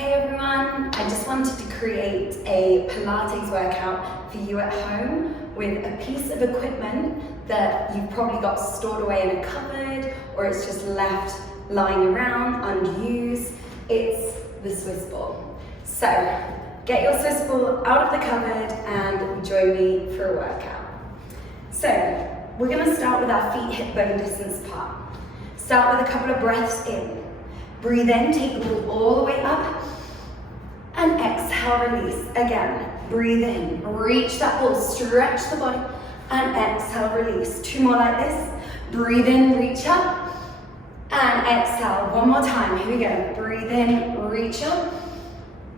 Hey everyone, I just wanted to create a Pilates workout for you at home with a piece of equipment that you've probably got stored away in a cupboard or it's just left lying around unused. It's the Swiss ball. So get your Swiss ball out of the cupboard and join me for a workout. So we're going to start with our feet hip bone distance apart. Start with a couple of breaths in. Breathe in, take the ball all the way up, and exhale, release. Again, breathe in, reach that ball, stretch the body, and exhale, release. Two more like this. Breathe in, reach up, and exhale. One more time, here we go. Breathe in, reach up,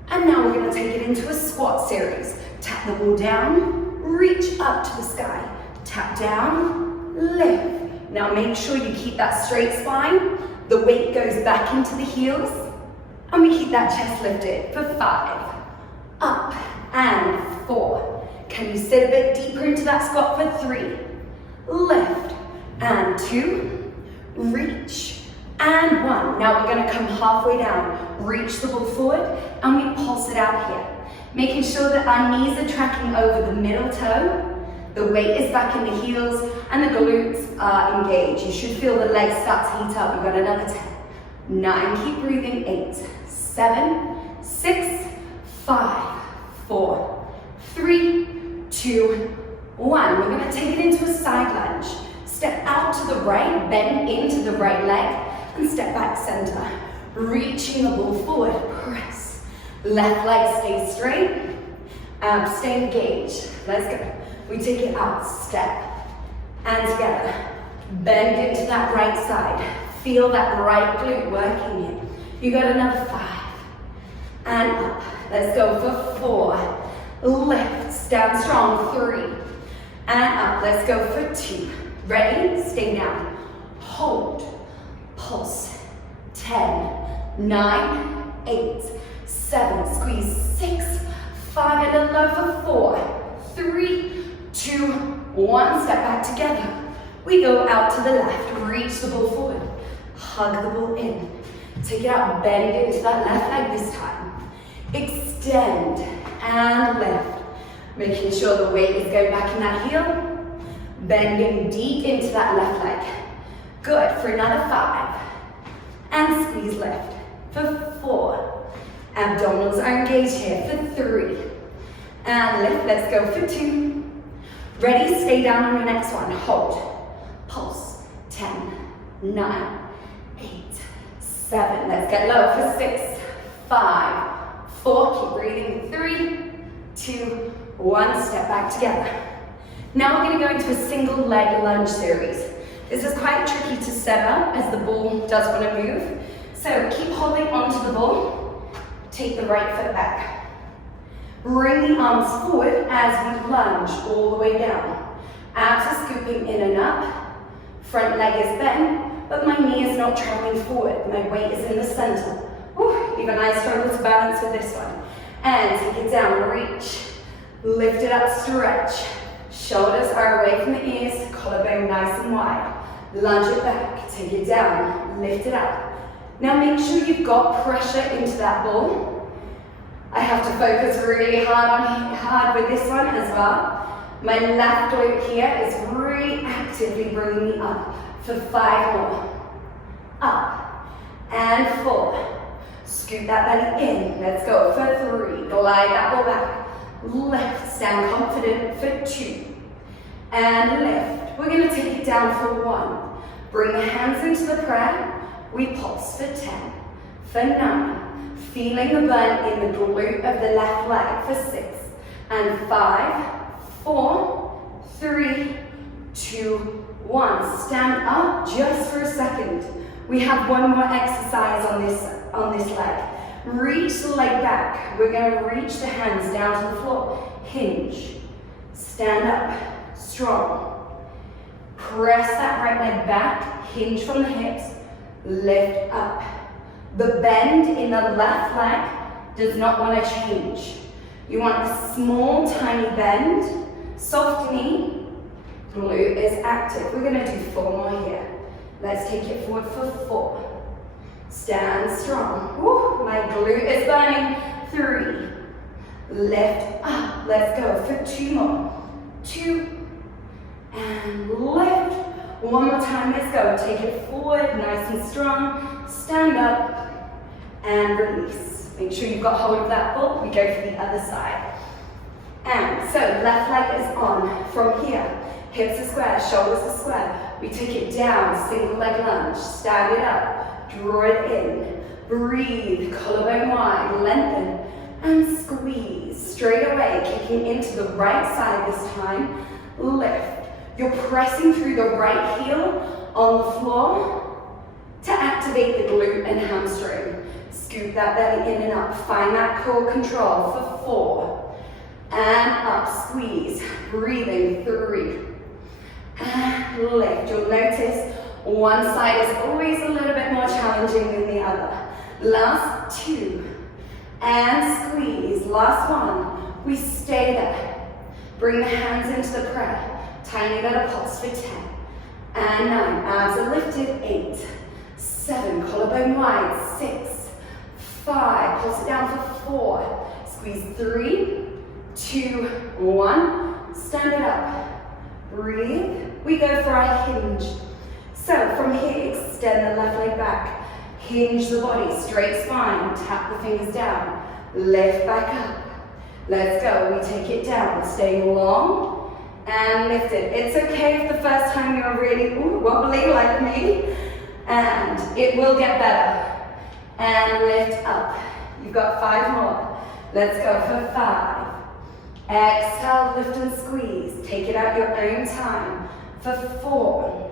and now we're gonna take it into a squat series. Tap the ball down, reach up to the sky. Tap down, lift. Now make sure you keep that straight spine. The weight goes back into the heels, and we keep that chest lifted for 5, up and 4. Can you sit a bit deeper into that squat for 3, lift and 2, reach and 1. Now we're going to come halfway down, reach the ball forward, and we pulse it out here, making sure that our knees are tracking over the middle toe. The weight is back in the heels and the glutes are engaged. You should feel the legs start to heat up. We've got another 10, 9, keep breathing, 8, 7, 6, 5, 4, 3, 2, 1. We're going to take it into a side lunge. Step out to the right, bend into the right leg, and step back center. Reaching the ball forward, press. Left leg stays straight, abs stay engaged. Let's go. We take it out, step, and together. Bend into that right side. Feel that right glute working in. You got another 5. And up. Let's go for 4. Lift, stand strong, 3. And up, let's go for 2. Ready? Stay down. Hold, pulse. 10, 9, 8, 7, squeeze, 6, 5, and then low for 4, 3, 2, 1, step back together. We go out to the left, reach the ball forward, hug the ball in. Take it out, bend into that left leg this time. Extend and lift. Making sure the weight is going back in that heel. Bending deep into that left leg. Good, for another 5. And squeeze lift for 4. Abdominals are engaged here for 3. And lift, let's go for 2. Ready, stay down on your next one. Hold, pulse, 10, 9, 8, 7. Let's get low for 6, 5, 4. Keep breathing. 3, 2, 1. Step back together. Now we're going to go into a single leg lunge series. This is quite tricky to set up as the ball does want to move. So keep holding onto the ball. Take the right foot back. Bring the arms forward as we lunge all the way down. Abs are scooping in and up. Front leg is bent, but my knee is not traveling forward. My weight is in the center. Whew, even I struggle to balance with this one. And take it down, reach. Lift it up, stretch. Shoulders are away from the ears, collarbone nice and wide. Lunge it back, take it down, lift it up. Now make sure you've got pressure into that ball. I have to focus really hard with this one as well. My left glute here is really actively bringing me up for 5 more. Up and 4. Scoop that belly in. Let's go for 3. Glide that ball back. Lift, stand confident for 2. And lift. We're going to take it down for 1. Bring the hands into the prayer. We pulse for 10, for 9. Feeling the burn in the glute of the left leg for 6, and 5, 4, 3, 2, 1. Stand up just for a second. We have one more exercise on this leg. Reach the leg back. We're going to reach the hands down to the floor. Hinge. Stand up. Strong. Press that right leg back. Hinge from the hips. Lift up. The bend in the left leg does not want to change. You want a small, tiny bend. Soft knee. Glute is active. We're going to do 4 more here. Let's take it forward for 4. Stand strong. Woo, my glute is burning. 3, lift up. Let's go for 2 more. 2, and lift. One more time, let's go. Take it forward, nice and strong. Stand up and release. Make sure you've got hold of that ball. We go for the other side. And so left leg is on. From here, hips are square, shoulders are square. We take it down, single leg lunge. Stand it up, draw it in. Breathe, collarbone wide, lengthen, and squeeze. Straight away, kicking into the right side this time. Lift. You're pressing through the right heel on the floor to activate the glute and hamstring. Scoop that belly in and up. Find that core control for 4. And up, squeeze. Breathing, 3. And lift. You'll notice one side is always a little bit more challenging than the other. Last 2. And squeeze. Last 1. We stay there. Bring the hands into the prayer. Tiny little pulse for 10. And 9. Abs are lifted. 8. 7. Collarbone wide. 6. 5. Pulse it down for 4. Squeeze. 3, 2, 1. Stand it up. Breathe. We go for our hinge. So from here, extend the left leg back. Hinge the body. Straight spine. Tap the fingers down. Lift back up. Let's go. We take it down. Staying long. And lift it. It's okay if the first time you're really wobbly like me. And it will get better. And lift up. You've got 5 more. Let's go for 5. Exhale, lift and squeeze. Take it out your own time. For 4.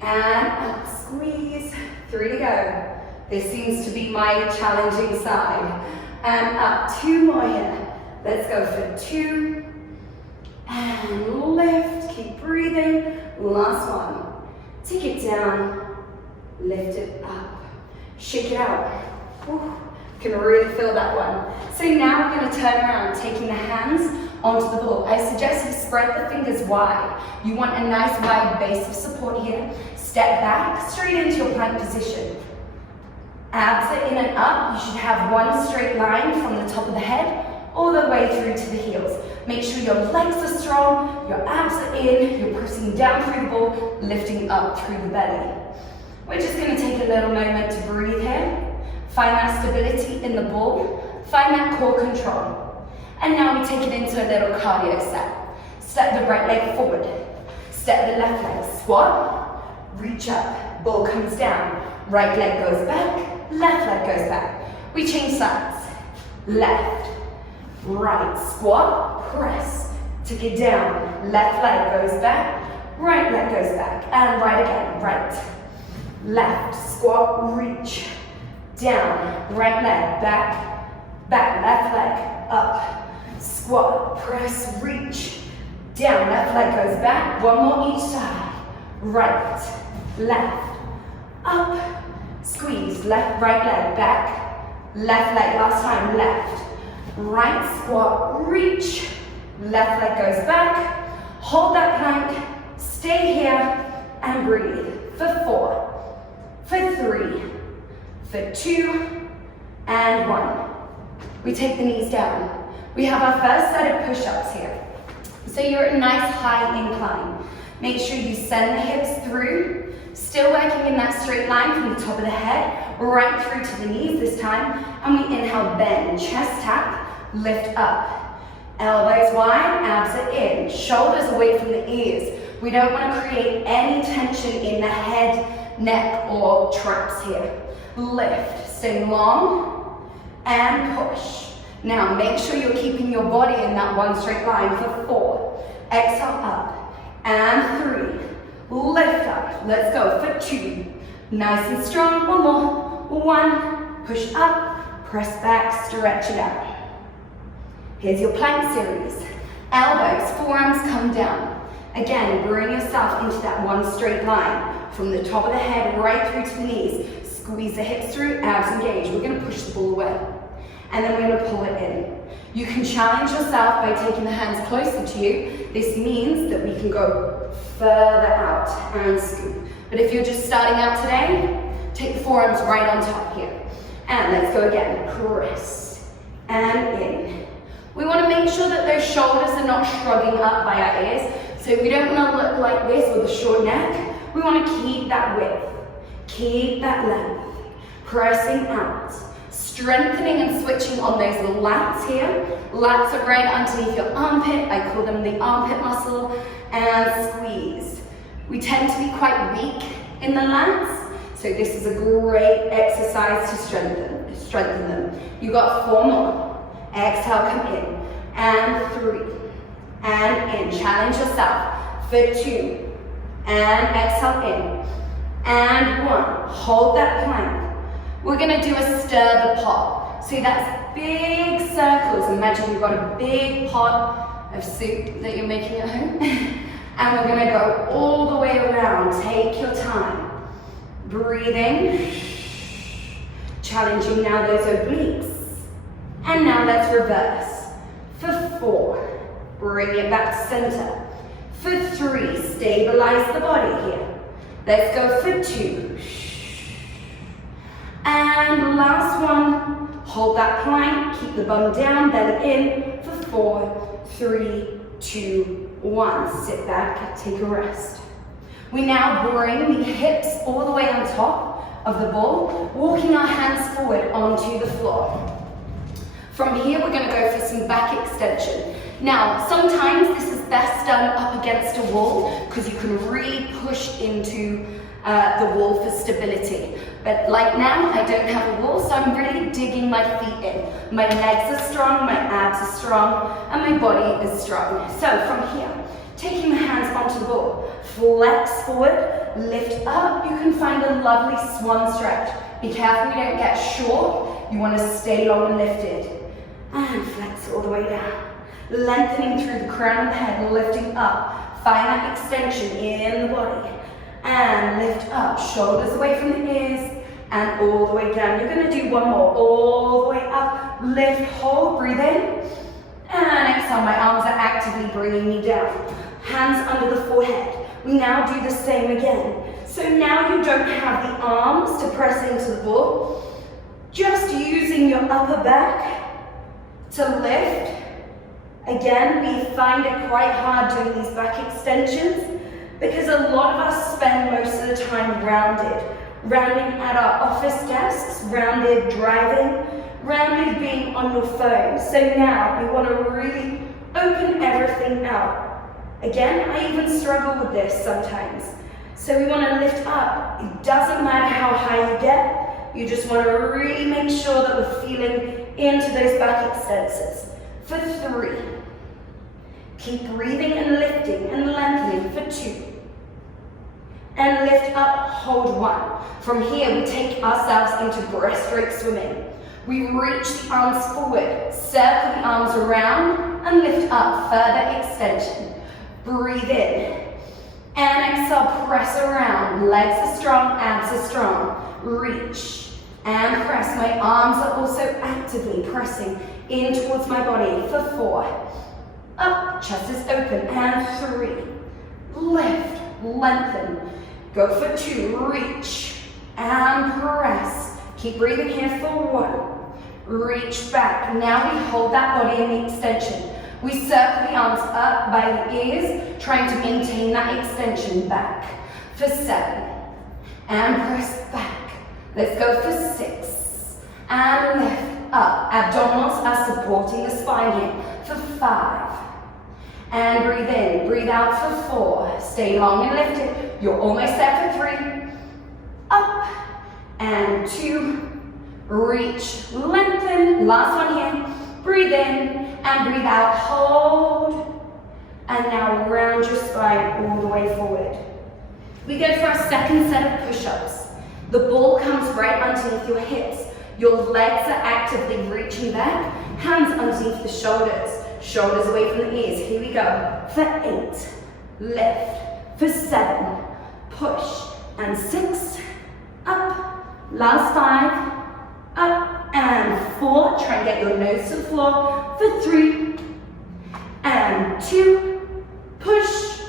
And up, squeeze. 3 to go. This seems to be my challenging side. And up, 2 more here. Let's go for 2. And lift, keep breathing. Last one. Take it down, lift it up. Shake it out. Whew. Can really feel that one. So now we're going to turn around, taking the hands onto the ball. I suggest you spread the fingers wide. You want a nice wide base of support here. Step back, straight into your plank position. Abs are in and up. You should have one straight line from the top of the head all the way through to the heels. Make sure your legs are strong, your abs are in, you're pressing down through the ball, lifting up through the belly. We're just going to take a little moment to breathe here. Find that stability in the ball, find that core control. And now we take it into a little cardio set. Step the right leg forward, step the left leg, squat, reach up, ball comes down, right leg goes back, left leg goes back. We change sides, left, right, squat, press, take it down, left leg goes back, right leg goes back, and right again, right, left, squat, reach, down, right leg, back, back, left leg, up, squat, press, reach, down, left leg goes back, 1 more each side, right, left, up, squeeze, left, right leg, back, left leg, last time, left, right, squat, reach, left leg goes back, hold that plank, stay here, and breathe, for 4, for 3, for 2, and 1. We take the knees down. We have our first set of push-ups here. So you're at a nice high incline. Make sure you send the hips through, still working in that straight line from the top of the head, right through to the knees this time, and we inhale, bend, chest tap, lift up. Elbows wide, abs are in, shoulders away from the ears. We don't want to create any tension in the head, neck, or traps here. Lift, stay long, and push. Now make sure you're keeping your body in that one straight line for 4. Exhale up, and 3. Lift up, let's go for 2. Nice and strong, 1 more. 1, push up, press back, stretch it out. Here's your plank series. Elbows, forearms come down. Again, bring yourself into that one straight line. From the top of the head right through to the knees. Squeeze the hips through, abs engage. We're going to push the ball away. And then we're going to pull it in. You can challenge yourself by taking the hands closer to you. This means that we can go further out and scoop. But if you're just starting out today, take the forearms right on top here. And let's go again, press, and in. We want to make sure that those shoulders are not shrugging up by our ears. So we don't want to look like this with a short neck. We want to keep that width, keep that length, pressing out, strengthening and switching on those lats here. Lats are right underneath your armpit. I call them the armpit muscle, and squeeze. We tend to be quite weak in the lats, so this is a great exercise to strengthen them. You got 4 more. Exhale, come in, and 3, and in. Challenge yourself for 2, and exhale in, and 1. Hold that plank. We're gonna do a stir the pot. So that's big circles. Imagine you've got a big pot of soup that you're making at home. And we're gonna go all the way around. Take your time. Breathing. Challenging now those obliques. And now let's reverse. For 4, bring it back to center. For 3, stabilize the body here. Let's go for 2. And last one, hold that plank, keep the bum down, belly in. For 4, 3, 2, 1. Sit back, take a rest. We now bring the hips all the way on top of the ball, walking our hands forward onto the floor. From here, we're going to go for some back extension. Now, sometimes this is best done up against a wall because you can really push into the wall for stability. But like now, I don't have a wall, so I'm really digging my feet in. My legs are strong, my abs are strong, and my body is strong. So from here, taking the hands onto the ball, flex forward, lift up. You can find a lovely swan stretch. Be careful you don't get short. You want to stay long and lifted. And flex all the way down. Lengthening through the crown of the head, lifting up. Find that extension in the body. And lift up, shoulders away from the ears, and all the way down. You're going to do one more, all the way up, lift, hold, breathe in, and exhale. My arms are actively bringing me down. Hands under the forehead. We now do the same again. So now you don't have the arms to press into the ball, just using your upper back to lift. Again, we find it quite hard doing these back extensions, because a lot of us spend most of the time rounding at our office desks, rounded driving, rounded being on your phone. So now we want to really open everything out. Again, I even struggle with this sometimes. So we want to lift up. It doesn't matter how high you get, you just want to really make sure that we're feeling into those back extensors. For 3. Keep breathing and lifting and lengthening for 2. And lift up, hold 1. From here, we take ourselves into breaststroke swimming. We reach the arms forward, circle the arms around, and lift up, further extension. Breathe in. And exhale, press around. Legs are strong, abs are strong. Reach and press. My arms are also actively pressing in towards my body for 4. Up, chest is open, and 3. Lift, lengthen. Go for 2, reach, and press. Keep breathing here for 1. Reach back. Now we hold that body in the extension. We circle the arms up by the ears, trying to maintain that extension back. For 7, and press back. Let's go for 6, and lift up. Abdominals are supporting the spine here. For 5, and breathe in, breathe out for 4. Stay long and lifted. You're almost there for 3. Up, and 2. Reach, lengthen. Last one here. Breathe in, and breathe out. Hold. And now round your spine all the way forward. We go for our second set of push-ups. The ball comes right underneath your hips. Your legs are actively reaching back. Hands underneath the shoulders. Shoulders away from the ears. Here we go. For 8, lift. For 7, push. And 6, up. Last 5, up. And 4, try and get your nose to the floor. For 3, and 2, push.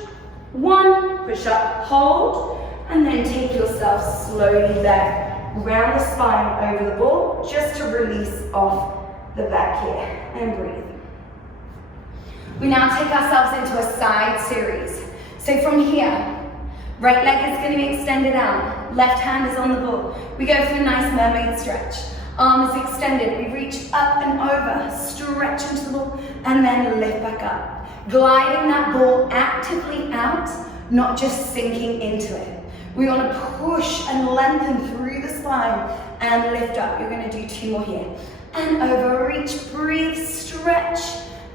1, push up, hold. And then take yourself slowly back round the spine over the ball, just to release off the back here, and breathe. We now take ourselves into a side series. So from here, right leg is going to be extended out, left hand is on the ball. We go for a nice mermaid stretch. Arm is extended, we reach up and over, stretch into the ball, and then lift back up. Gliding that ball actively out, not just sinking into it. We want to push and lengthen through the spine and lift up. You're going to do 2 more here. And over, reach, breathe, stretch,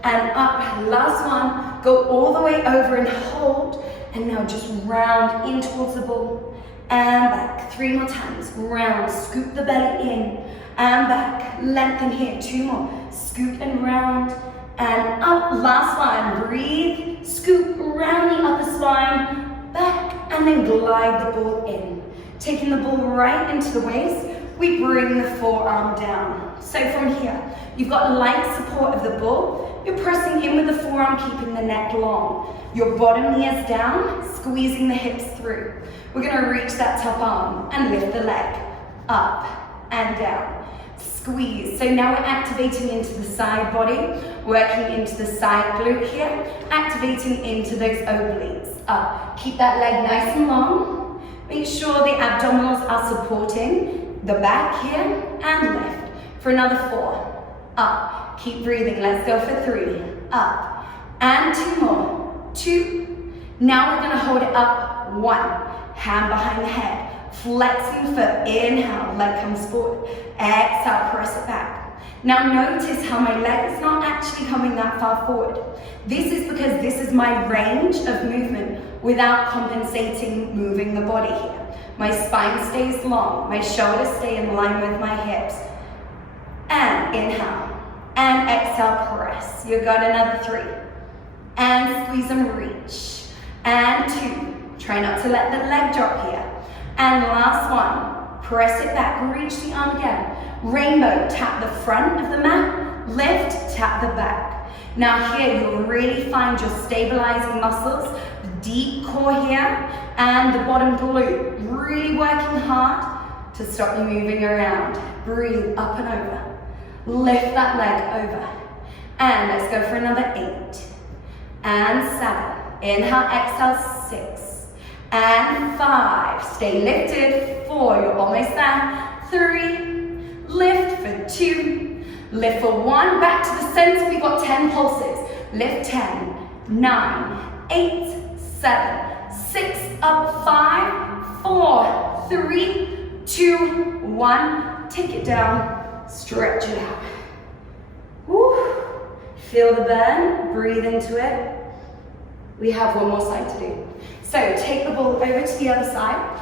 and up. Last one, go all the way over and hold. And now just round in towards the ball and back. 3 more times, round, scoop the belly in and back. Lengthen here, 2 more. Scoop and round and up. Last one, breathe, scoop, round the upper spine, back, and then glide the ball in. Taking the ball right into the waist, we bring the forearm down. So from here, you've got light support of the ball. You're pressing in with the forearm, keeping the neck long. Your bottom knee is down, squeezing the hips through. We're going to reach that top arm and lift the leg up and down. Squeeze. So now we're activating into the side body, working into the side glute here, activating into those obliques. Up. Keep that leg nice and long. Make sure the abdominals are supporting the back here, and lift. For another 4. Up. Keep breathing. Let's go for 3. Up. And 2 more. 2. Now we're going to hold it up. 1. Hand behind the head. Flexing foot. Inhale. Leg comes forward. Exhale. Press it back. Now notice how my leg is not actually coming that far forward. This is because this is my range of movement without compensating moving the body here. My spine stays long. My shoulders stay in line with my hips. And inhale. And exhale, press. You've got another 3. And squeeze and reach. And 2. Try not to let the leg drop here. And last one. Press it back. Reach the arm again. Rainbow. Tap the front of the mat. Lift. Tap the back. Now here you'll really find your stabilizing muscles. The deep core here. And the bottom glute. Really working hard to stop you moving around. Breathe up and over. Lift that leg over. And let's go for another 8. And 7. Inhale, exhale, 6. And 5. Stay lifted. 4. You're almost there. 3. Lift for 2. Lift for 1. Back to the center. We've got 10 pulses. Lift 10. 9. 8. 7. 6. Up 5. 4. 3. 2. 1. Take it down. Stretch it out. Woo. Feel the burn. Breathe into it. We have one more side to do. So take the ball over to the other side.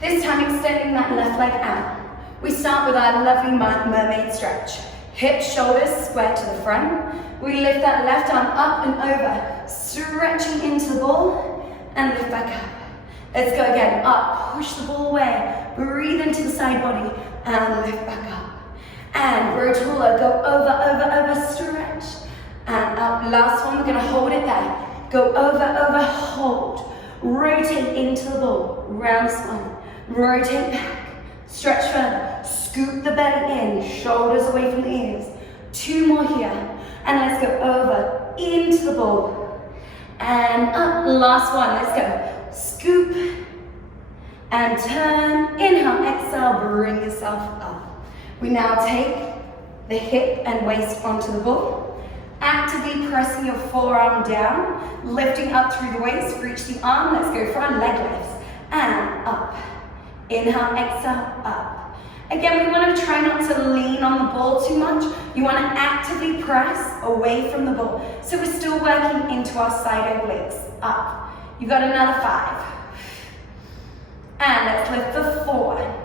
This time extending that left leg out. We start with our lovely mermaid stretch. Hips, shoulders square to the front. We lift that left arm up and over, stretching into the ball and lift back up. Let's go again. Up, push the ball away. Breathe into the side body and lift back up. And grow taller. Go over, stretch. And up. Last one, we're going to hold it there. Go over, hold. Rotate into the ball. Round spine. Rotate back. Stretch further. Scoop the belly in. Shoulders away from the ears. 2 more here. And let's go over into the ball. And up. Last one. Let's go. Scoop. And turn. Inhale, exhale. Bring yourself up. We now take the hip and waist onto the ball. Actively pressing your forearm down, lifting up through the waist, reach the arm. Let's go for our leg lifts. And up. Inhale, exhale, up. Again, we want to try not to lean on the ball too much. You want to actively press away from the ball. So we're still working into our side obliques. Up. You've got another 5. And let's lift for 4.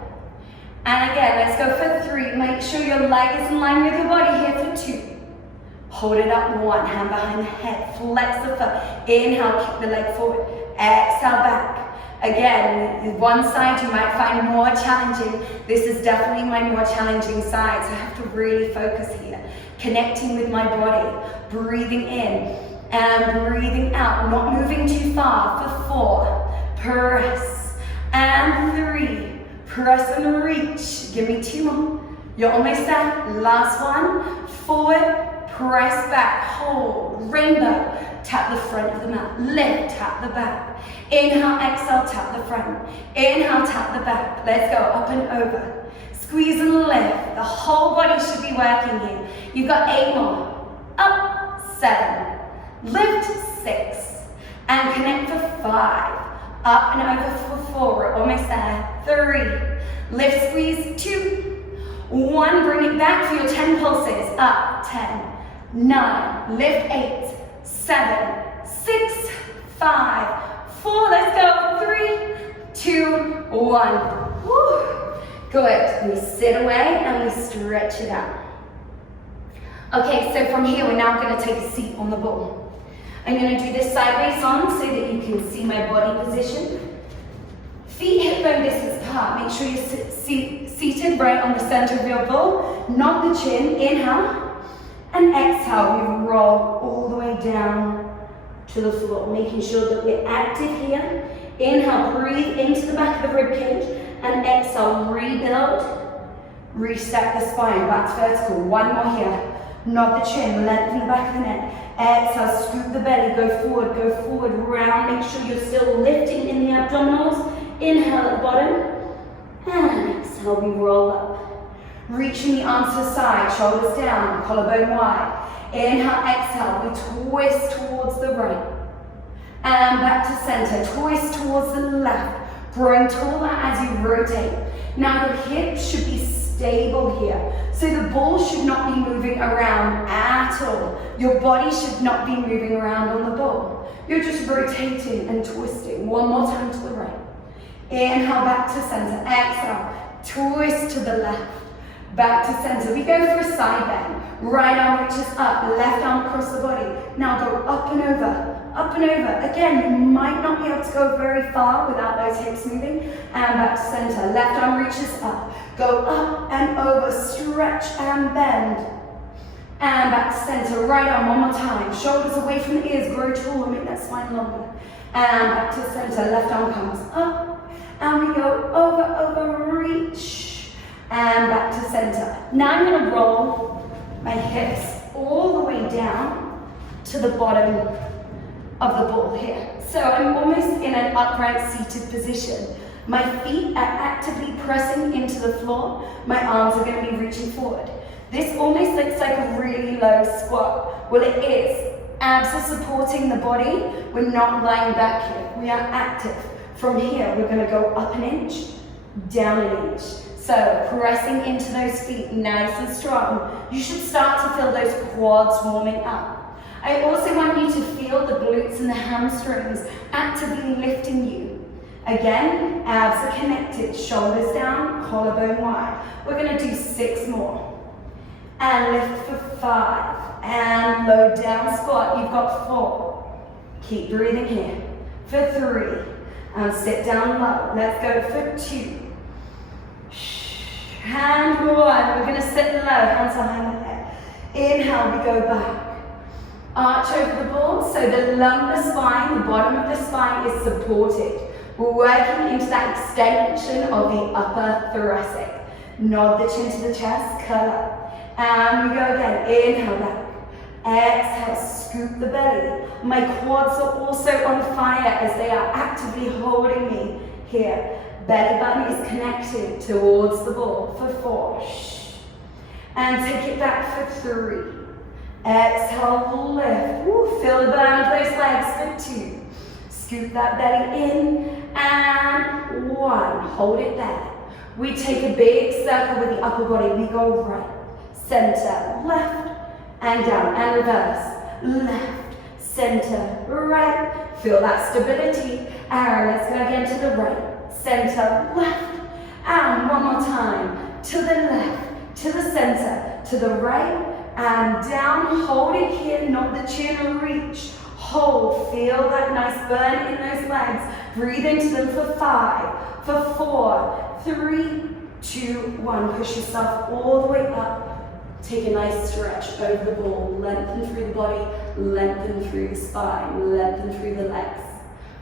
And again, let's go for 3. Make sure your leg is in line with your body here for 2. Hold it up. 1. Hand behind the head. Flex the foot. Inhale, kick the leg forward. Exhale, back. Again, one side you might find more challenging. This is definitely my more challenging side, so I have to really focus here. Connecting with my body. Breathing in and breathing out. Not moving too far for 4. Press. And 3. press and reach. Give me 2 more. You're almost there. Last one. Forward, press back, hold, rainbow. Tap the front of the mat. Lift, tap the back. Inhale, exhale, tap the front. Inhale, tap the back. Let's go up and over. Squeeze and lift. The whole body should be working here. You've got 8 more. Up, 7. Lift, 6. And connect for 5. Up and over for 4. We're almost there. 3. Lift, squeeze, 2. 1. Bring it back for your 10 pulses. Up, 10. 9. Lift, 8. 7. 6. 5. 4. Let's go. 3, 2, 1. Woo. Good. We sit away and we stretch it out. Okay, so from here we're now going to take a seat on the ball. I'm going to do this sideways on so that you can see my body position. Feet hip bone distance apart. Make sure you're seated right on the center of your ball. Not the chin. Inhale and exhale. We roll all the way down to the floor, making sure that we're active here. Inhale, breathe into the back of the rib cage. And exhale, rebuild, reset the spine, back to vertical. 1 more here. Nod the chin, lengthen the back of the neck. Exhale, scoop the belly, go forward, round. Make sure you're still lifting in the abdominals. Inhale at the bottom. And exhale, we roll up. Reaching the arms to the side, shoulders down, collarbone wide. Inhale, exhale, we twist towards the right. And back to center, twist towards the left. Growing taller as you rotate. Now your hips should be stable here. So the ball should not be moving around at all. Your body should not be moving around on the ball. You're just rotating and twisting. 1 more time to the right. Inhale, back to center. Exhale, twist to the left. Back to center. We go for a side bend. Right arm reaches up, left arm across the body. Now go up and over. Up and over. Again, you might not be able to go very far without those hips moving. And back to center. Left arm reaches up. Go up and over. Stretch and bend. And back to center. Right arm one more time. Shoulders away from the ears. Grow taller. Make that spine longer. And back to center. Left arm comes up. And we go over, reach. And back to center. Now I'm going to roll my hips all the way down to the bottom of the ball here. So I'm almost in an upright seated position. My feet are actively pressing into the floor. My arms are going to be reaching forward. This almost looks like a really low squat. Well, it is. Abs are supporting the body. We're not lying back here. We are active. From here, we're going to go up an inch, down an inch. So pressing into those feet nice and strong. You should start to feel those quads warming up. I also want you to feel the glutes and the hamstrings actively lifting you. Again, abs are connected, shoulders down, collarbone wide. We're going to do 6 more. And lift for 5. And low down squat. You've got 4. Keep breathing here. For 3. And sit down low. Let's go for 2. And 1. We're going to sit low, hands behind the head. Inhale, we go back. Arch over the ball, so the lumbar spine, the bottom of the spine is supported. We're working into that extension of the upper thoracic. Nod the chin to the chest, curl up. And we go again. Inhale back. Exhale, scoop the belly. My quads are also on fire as they are actively holding me here. Belly button is connected towards the ball for 4. And take it back for 3. Exhale, lift. Woo, feel the burn of those legs for 2. Scoop that belly in. And 1. Hold it there. We take a big circle with the upper body. We go right, center, left, and down, and reverse. Left, center, right. Feel that stability. And let's go again to the right, center, left. And 1 more time. To the left, to the center, to the right, and down. Hold it here, not the chin, reach. Hold, feel that nice burn in those legs. Breathe into them for 5, for 4, 3, 2, 1. Push yourself all the way up. Take a nice stretch over the ball. Lengthen through the body, lengthen through the spine, lengthen through the legs.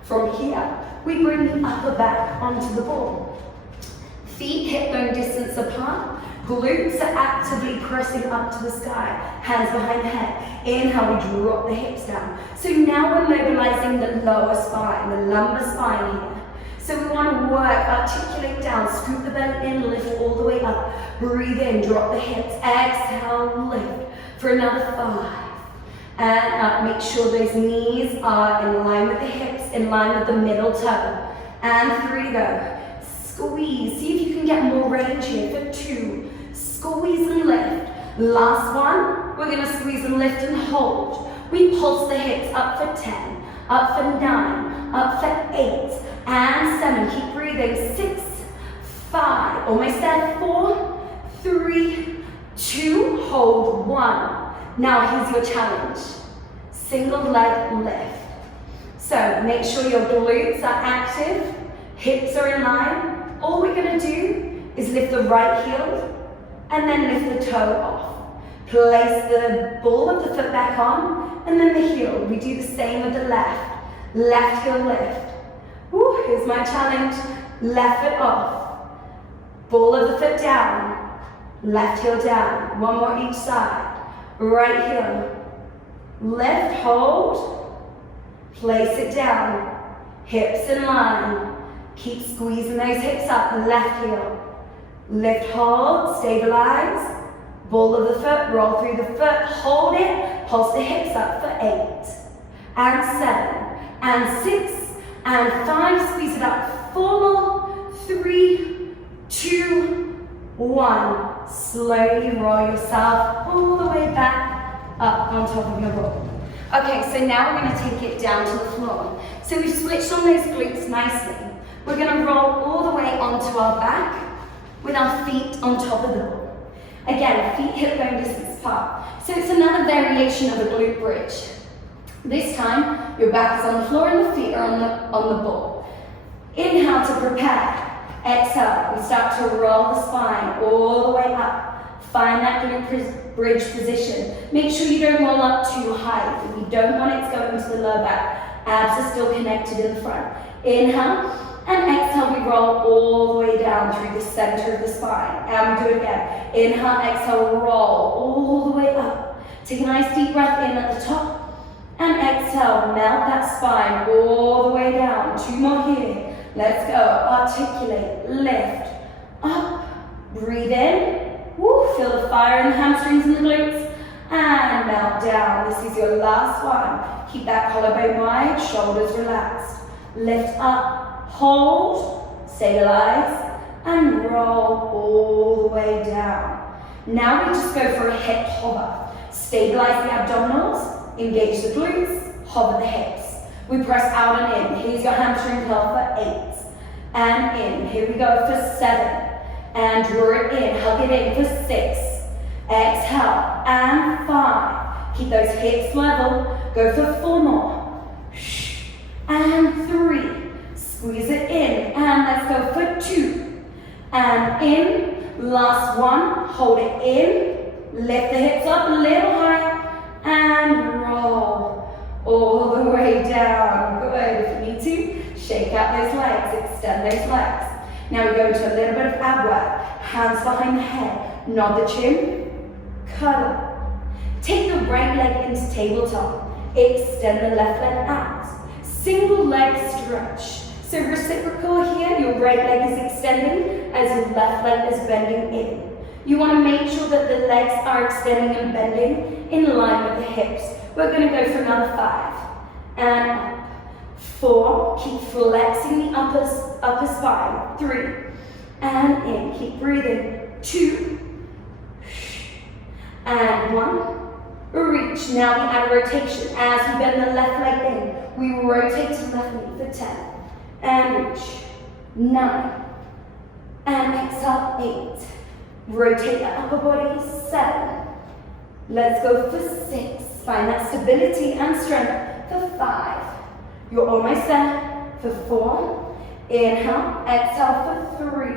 From here, we bring the upper back onto the ball. Feet hip bone distance apart. Glutes are actively pressing up to the sky. Hands behind the head. Inhale, we drop the hips down. So now we're mobilizing the lower spine, the lumbar spine here. So we want to work, articulate down, scoop the belly in, lift all the way up. Breathe in, drop the hips. Exhale, lift for another 5. And up, make sure those knees are in line with the hips, in line with the middle toe. And 3 to go. Squeeze, see if you can get more range here for 2. Squeeze and lift. Last one, we're gonna squeeze and lift and hold. We pulse the hips up for 10, up for 9, up for 8, and 7. Keep breathing. 6, 5, almost there. 4, 3, 2, hold. 1. Now here's your challenge. Single leg lift. So make sure your glutes are active, hips are in line. All we're gonna do is lift the right heel and then lift the toe off. Place the ball of the foot back on and then the heel. We do the same with the left. Left heel lift. Woo, here's my challenge. Left foot off. Ball of the foot down. Left heel down. One more each side. Right heel. Lift, hold. Place it down. Hips in line. Keep squeezing those hips up. Left heel. Lift, hold, stabilize. Ball of the foot, roll through the foot, hold it. Pulse the hips up for 8. And 7. And 6. And 5. Squeeze it up. 4 more. 3, 2, 1. Slowly roll yourself all the way back up on top of your ball. Okay, so now we're going to take it down to the floor. So we've switched on those glutes nicely. We're going to roll all the way onto our back with our feet on top of the ball. Again, feet hip bone distance apart. So it's another variation of a glute bridge. This time, your back is on the floor and the feet are on the ball. Inhale to prepare. Exhale, we start to roll the spine all the way up. Find that glute bridge position. Make sure you don't roll up too high. If you don't want it to go into the lower back, abs are still connected in the front. Inhale, and exhale, we roll all the way down through the center of the spine. And we do it again. Inhale, exhale, roll all the way up. Take a nice deep breath in at the top. And exhale, melt that spine all the way down. 2 more here. Let's go. Articulate, lift, up, breathe in. Woo, feel the fire in the hamstrings and the glutes. And melt down. This is your last one. Keep that collarbone wide, shoulders relaxed. Lift up, hold, stabilize, and roll all the way down. Now we just go for a hip hover. Stabilize the abdominals, engage the glutes, hover the hips. We press out and in. Here's your hamstring curl for 8. And in. Here we go for 7. And draw it in. Hug it in for 6. Exhale. And 5. Keep those hips level. Go for 4 more. And 3. Squeeze it in. And let's go for 2. And in. Last one. Hold it in. Lift the hips up a little higher. And roll. All the way down. Good. If you need to, shake out those legs, extend those legs. Now we go into a little bit of ab work. Hands behind the head. Nod the chin. Curl. Take the right leg into tabletop. Extend the left leg out. Single leg stretch. So reciprocal here. Your right leg is extending as your left leg is bending in. You want to make sure that the legs are extending and bending in line with the hips. We're going to go for another 5. And up. 4. Keep flexing the upper spine. 3. And in. Keep breathing. 2. And 1. Reach. Now we add a rotation. As we bend the left leg in, we rotate to the left knee for 10. And reach. 9. And exhale. 8. Rotate the upper body. 7. Let's go for 6. Find that stability and strength for 5. You're almost there for 4. Inhale, exhale for 3.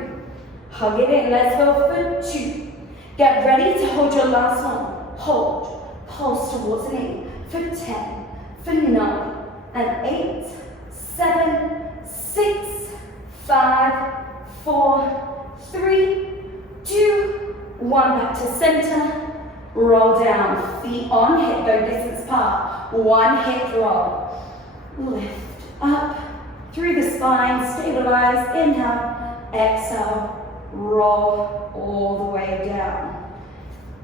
Hug it in. Let's go for 2. Get ready to hold your last one. Hold. Pulse towards the knee for 10, for 9, and 8, 7, 6, 5, 4, 3, 2, 1. Back to center. Roll down. Feet on hip bone distance apart. 1 hip roll. Lift up through the spine. Stabilize. Inhale. Exhale. Roll all the way down.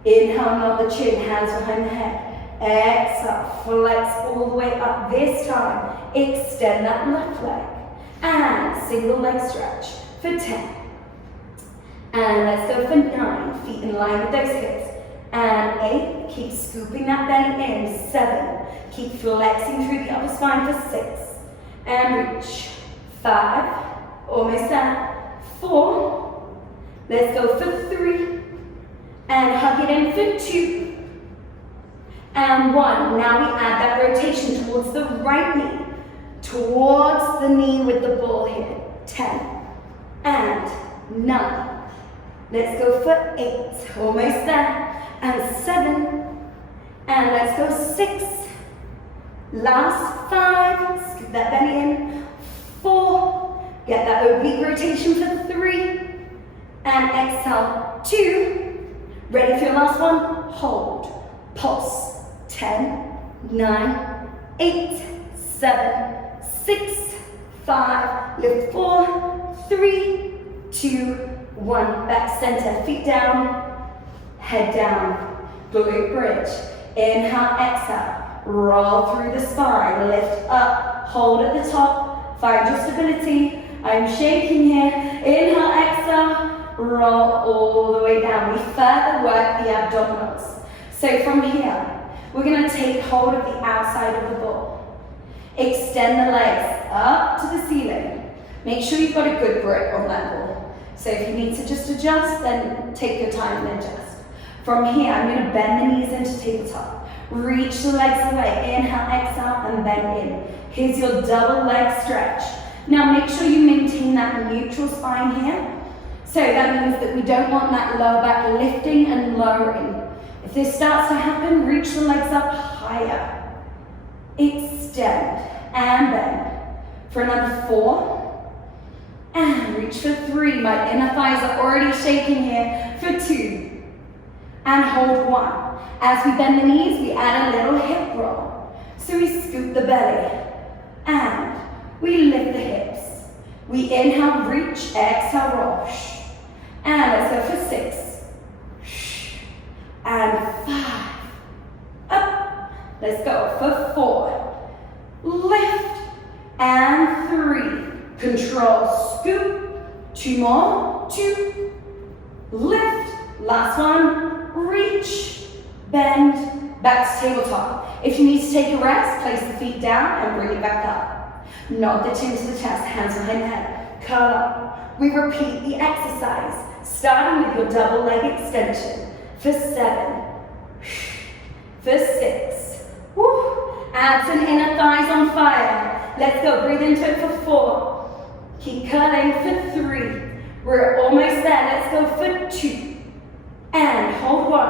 Inhale, nod the chin. Hands behind the head. Exhale. Flex all the way up. This time, extend that left leg. And single leg stretch for 10. And let's go for 9. Feet in line with those hips. And 8. Keep scooping that belly in. 7. Keep flexing through the upper spine for 6. And reach. 5. Almost there. 4. Let's go for 3. And hug it in for 2. And 1. Now we add that rotation towards the right knee. Towards the knee with the ball here. 10. And 9. Let's go for 8. Almost there. And 7. And let's go 6. Last 5. Scoop that belly in. 4. Get that oblique rotation for 3. And exhale. 2. Ready for your last one? Hold. Pulse. 10, 9, 8, 7, 6, 5. Lift 4, 3, 2, 1. Back center. Feet down. Head down. Glute bridge. Inhale, exhale. Roll through the spine. Lift up. Hold at the top. Find your stability. I'm shaking here. Inhale, exhale. Roll all the way down. We further work the abdominals. So from here, we're going to take hold of the outside of the ball. Extend the legs up to the ceiling. Make sure you've got a good grip on that ball. So if you need to just adjust, then take your time and adjust. From here, I'm going to bend the knees into tabletop. Reach the legs away. Inhale, exhale, and bend in. Here's your double leg stretch. Now make sure you maintain that neutral spine here. So that means that we don't want that lower back lifting and lowering. If this starts to happen, reach the legs up higher. Extend and bend. For another 4. And reach for 3. My inner thighs are already shaking here. For 2. And hold 1. As we bend the knees, we add a little hip roll. So we scoop the belly. And we lift the hips. We inhale, reach, exhale, roll. And let's go for 6. And 5. Up. Let's go for 4. Lift. And 3. Control. Scoop. 2 more. 2. Lift. Last one. Reach. Bend. Back to tabletop. If you need to take a rest, place the feet down and bring it back up. Nod the chin to the chest. Hands behind the head. Curl up. We repeat the exercise, starting with your double leg extension. For 7, for 6, woo. Abs and inner thighs on fire. Let's go, breathe into it for 4. Keep curling for 3. We're almost there, let's go for 2. And hold 1,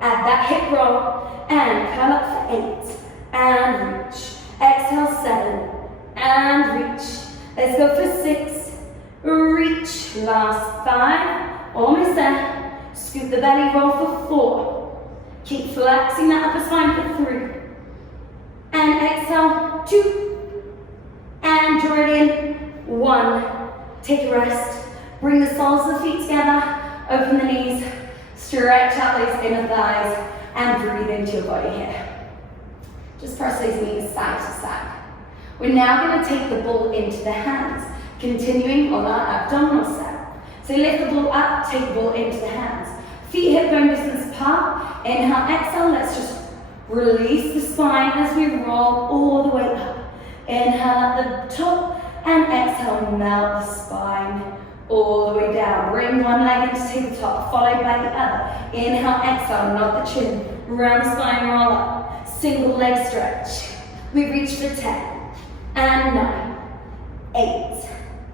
add that hip roll, and curl up for 8. And reach, exhale 7, and reach. Let's go for 6, reach, last 5, almost there. Scoop the belly, roll for 4. Keep flexing that upper spine for 3. And exhale, 2. And draw it in, 1. Take a rest. Bring the soles of the feet together. Open the knees. Stretch out those inner thighs. And breathe into your body here. Just press those knees side to side. We're now going to take the ball into the hands, continuing on our abdominal set. So lift the ball up, take the ball into the hands. Feet hip bone distance apart. Inhale, exhale. Let's just release the spine as we roll all the way up. Inhale at the top and exhale, melt the spine all the way down. Bring one leg into tabletop, followed by the other. Inhale, exhale, nod the chin. Round the spine, roll up. Single leg stretch. We reach for 10 and 9, 8,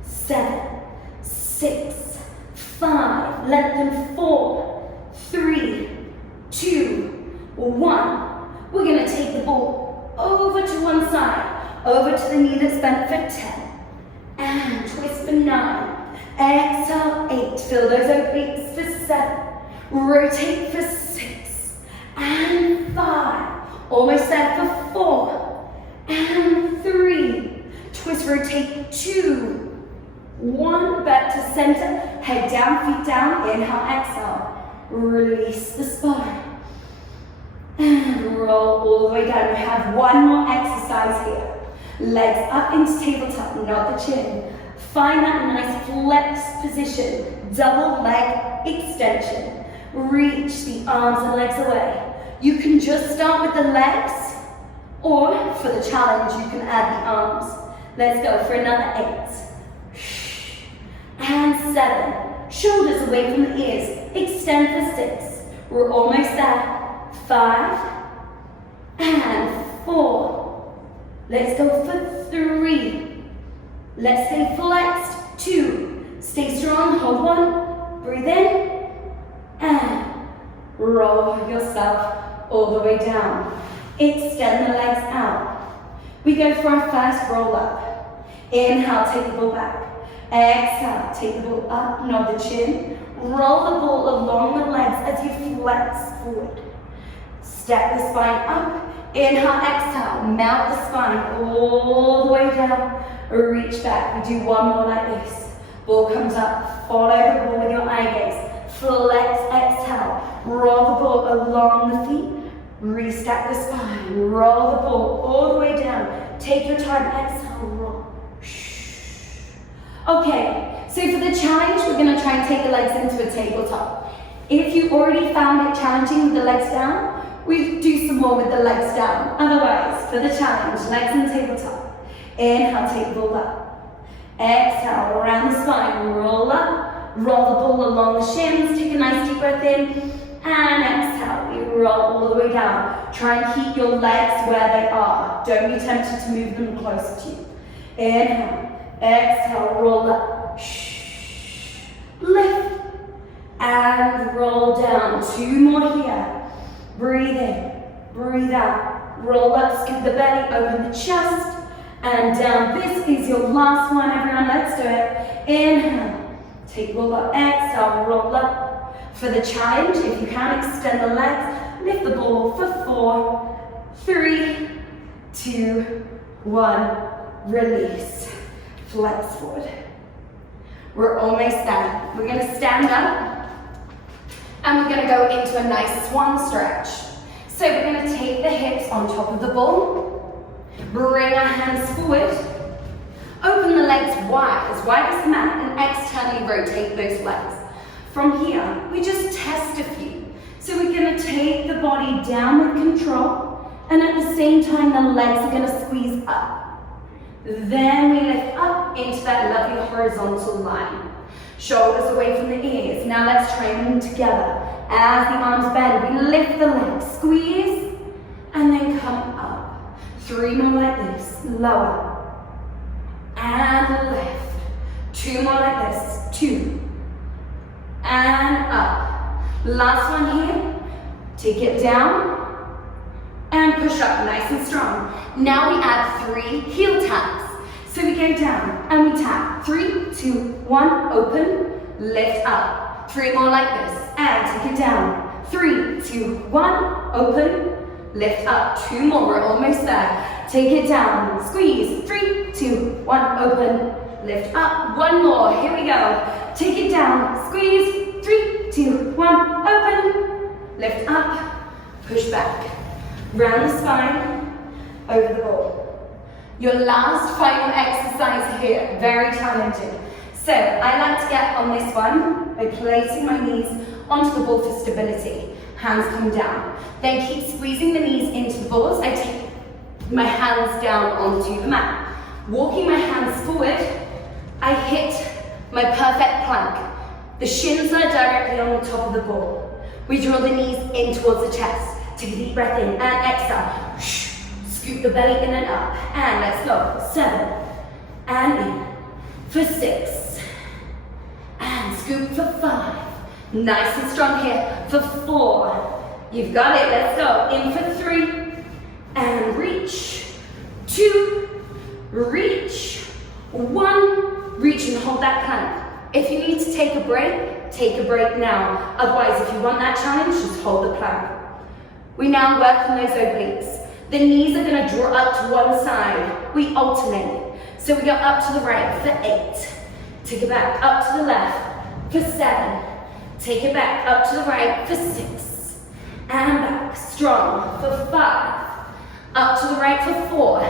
7, 6, 5, lengthen 4, 3, 2, 1. We're going to take the ball over to one side, over to the knee that's bent for 10, and twist for 9, Exhale, 8. Fill those obliques for 7. Rotate for 6. And 5. Almost there for 4. And 3. Twist, rotate, 2. 1, back to center, head down, feet down, inhale, exhale. Release the spine. And roll all the way down. We have one more exercise here. Legs up into tabletop, not the chin. Find that nice flexed position. Double leg extension. Reach the arms and legs away. You can just start with the legs, or for the challenge, you can add the arms. Let's go for another 8. And 7. Shoulders away from the ears. Extend for 6. We're almost there. 5. And 4. Let's go for 3. Let's stay flexed. 2. Stay strong. Hold 1. Breathe in. And roll yourself all the way down. Extend the legs out. We go for our first roll up. Inhale, take the ball back. Exhale, take the ball up, nod the chin. Roll the ball along the legs as you flex forward. Step the spine up. Inhale, exhale, melt the spine all the way down. Reach back. We do one more like this. Ball comes up. Follow the ball with your eye gaze. Flex, exhale. Roll the ball along the feet. Restack the spine. Roll the ball all the way down. Take your time. Exhale, roll. Okay, so for the challenge, we're going to try and take the legs into a tabletop. If you already found it challenging with the legs down, we do some more with the legs down. Otherwise, for the challenge, legs in the tabletop. Inhale, take the ball up. Exhale, around the spine, roll up. Roll the ball along the shins. Take a nice deep breath in. And exhale, we roll all the way down. Try and keep your legs where they are. Don't be tempted to move them closer to you. Inhale. Exhale, roll up. Lift. And roll down. 2 more here. Breathe in. Breathe out. Roll up, scoop the belly, open the chest. And down. This is your last one, everyone. Let's do it. Inhale. Take roll up. Exhale, roll up. For the challenge, if you can, extend the legs. Lift the ball for 4, 3, 2, 1. Release. Flex forward. We're almost there. We're going to stand up and we're going to go into a nice swan stretch. So we're going to take the hips on top of the ball, bring our hands forward, open the legs wide as the mat, and externally rotate those legs. From here, we just test a few. So we're going to take the body down with control, and at the same time, the legs are going to squeeze up. Then we lift up into that lovely horizontal line. Shoulders away from the ears. Now let's train them together. As the arms bend, we lift the legs, squeeze, and then come up. 3 more like this, lower, and lift. 2 more like this, 2, and up. Last one here, take it down, and push up nice and strong. Now we add 3 heel taps. So we go down and we tap. 3, 2, 1, open, lift up. 3 more like this, and take it down. 3, 2, 1, open, lift up. 2 more, we're almost there. Take it down, squeeze. 3, 2, 1, open, lift up. 1 more, here we go. Take it down, squeeze. 3, 2, 1, open, lift up, push back. Round the spine, over the ball. Your last final exercise here, very challenging. So I like to get on this one by placing my knees onto the ball for stability. Hands come down. Then keep squeezing the knees into the balls. I take my hands down onto the mat. Walking my hands forward, I hit my perfect plank. The shins are directly on the top of the ball. We draw the knees in towards the chest. Take a deep breath in and exhale. Scoop the belly in and up. And let's go. 7. And in. For 6. And scoop for 5. Nice and strong here. For 4. You've got it. Let's go. In for 3. And reach. 2. Reach. 1. Reach and hold that plank. If you need to take a break now. Otherwise, if you want that challenge, just hold the plank. We now work on those obliques. The knees are going to draw up to one side. We alternate. So we go up to the right for 8. Take it back, up to the left for 7. Take it back, up to the right for 6. And back, strong, for 5. Up to the right for 4.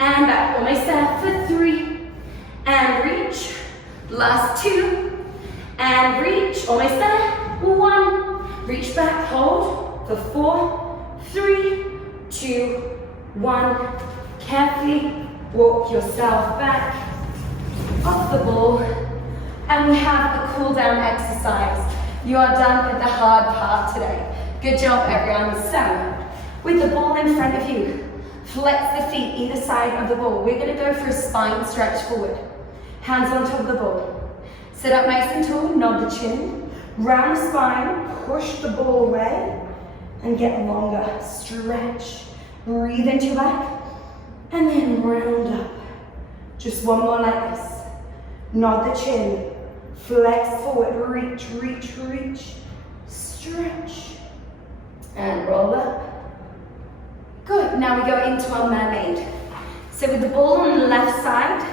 And back, almost there for 3. And reach. Last 2. And reach, almost there. 1. Reach back, hold for 4, 3, 2, 1. Carefully walk yourself back off the ball. And we have a cool down exercise. You are done with the hard part today. Good job, everyone. So, with the ball in front of you, flex the feet either side of the ball. We're going to go for a spine stretch forward. Hands on top of the ball. Sit up nice and tall, nod the chin. Round the spine, push the ball away, and get longer. Stretch. Breathe into your back, and then round up. Just one more like this. Nod the chin. Flex forward, reach, reach, reach. Stretch. And roll up. Good, now we go into our mermaid. So with the ball on the left side,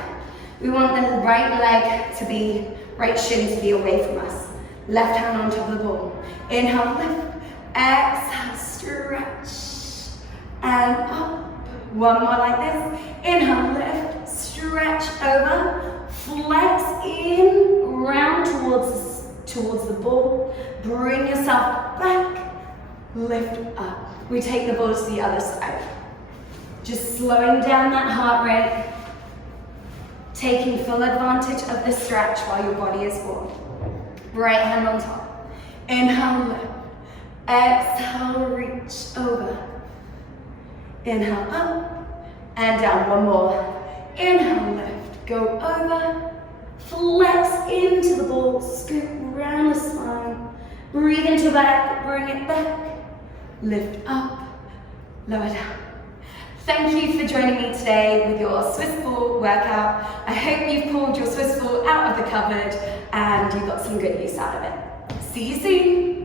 we want the right leg to be, right shin to be away from us. Left hand on top of the ball. Inhale, lift. Exhale, stretch. And up. One more like this. Inhale, lift. Stretch over. Flex in. Round towards the ball. Bring yourself back. Lift up. We take the ball to the other side. Just slowing down that heart rate. Taking full advantage of the stretch while your body is warm. Right hand on top. Inhale, lift. Exhale, reach over. Inhale, up and down. One more. Inhale, lift. Go over. Flex into the ball. Scoop around the spine. Breathe into your back. Bring it back. Lift up. Lower down. Thank you for joining me today with your Swiss ball workout. I hope you've pulled your Swiss ball out of the cupboard and you got some good use out of it. See you soon.